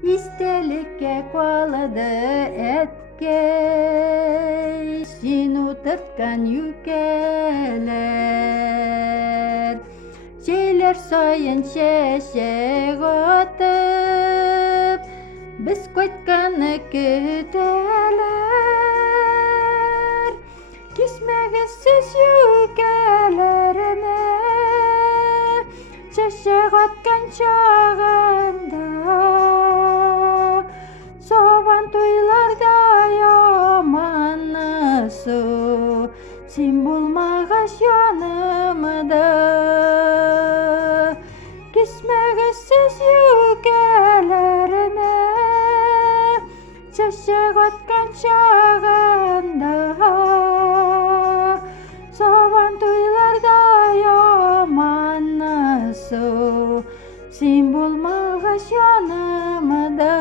Истелікке қуалады әткей, сен отыртқан юкелер. Желер сайын шешек отып, біз қойтканы күтелер. Кесмегісіз юкелеріне, шешек отқан шағында, Собан тойларда яманысу, сен болмағаш янымда. Кесмегісіз юкелеріне, шешек отқан шағында, Собан тойларда яманысу, сен болмағаш янымда.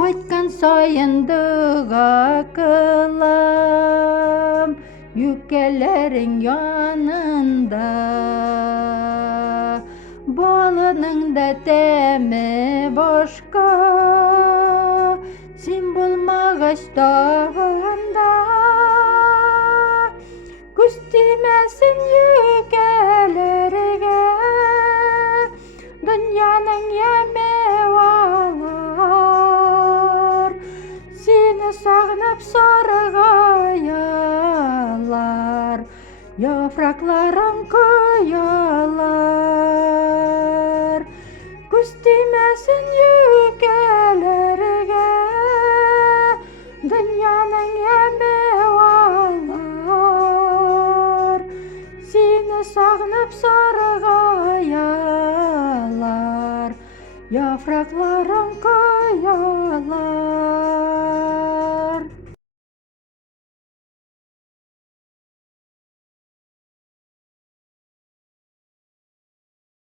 Қойткан сайындыға қылым, юкелерің янында. Балының да тәмі башқа, сен болмағаш тағында. Күз тимәсін юкелерге, дүнияның емеуалар. Сені сағынып сарғаялар, яфракларым көялар. Күз тимәсін юкелерге, дүнияның емеуалар. Сені сағынып сарғаялар, яфракларым көялар.